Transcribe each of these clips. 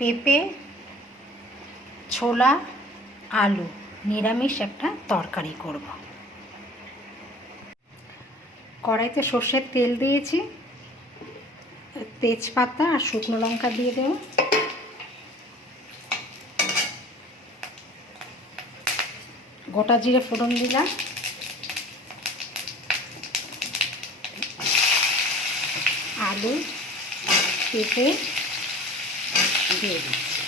পেঁপে, ছোলা, আলু নিরামিষ একটা তরকারি করব। কড়াইতে সর্ষের তেল দিয়েছি, তেজপাতা আর শুকনো লঙ্কা দিয়ে দেব। গোটা জিরে ফোড়ন দিলাম, আলু পেঁপে দিয়ে দিচ্ছি।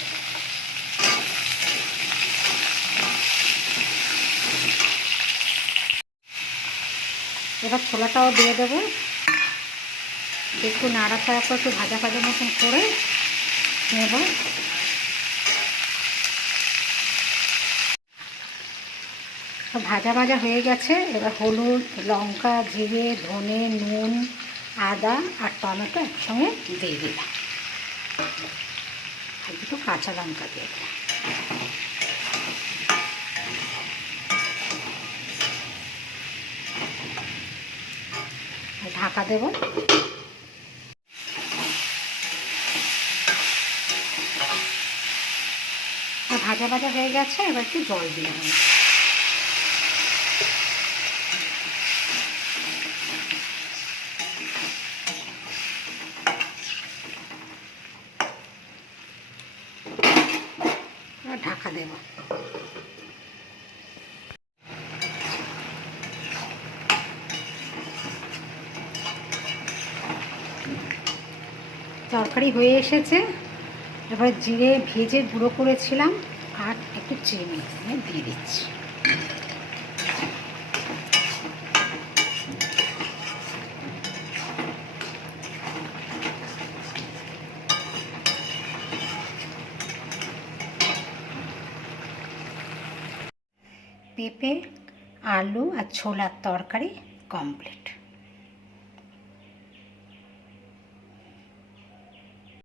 এবার ছোলাটাও দিয়ে দেবো, একটু নাড়াচাড়া করে একটু ভাজা ভাজা মতন করে নেব। ভাজা ভাজা হয়ে গেছে। এবার হলুদ, লঙ্কা, জিরে, ধনে, নুন, আদা আর টমেটো একসঙ্গে দিয়ে দিলাম, আর একটু কাঁচা লঙ্কা দিয়ে দিলাম। ঢাকা দেব। ভাজা ভাজা হয়ে গেছে, এবার একটু জল দিলাম। ঢাকা দেব। তরকারি হয়ে এসেছে। এবার জিরে ভেজে গুঁড়ো করেছিলাম আর একটু চিনি দিয়ে দিচ্ছি। পেঁপে, আলু আর ছোলার তরকারি কমপ্লিট।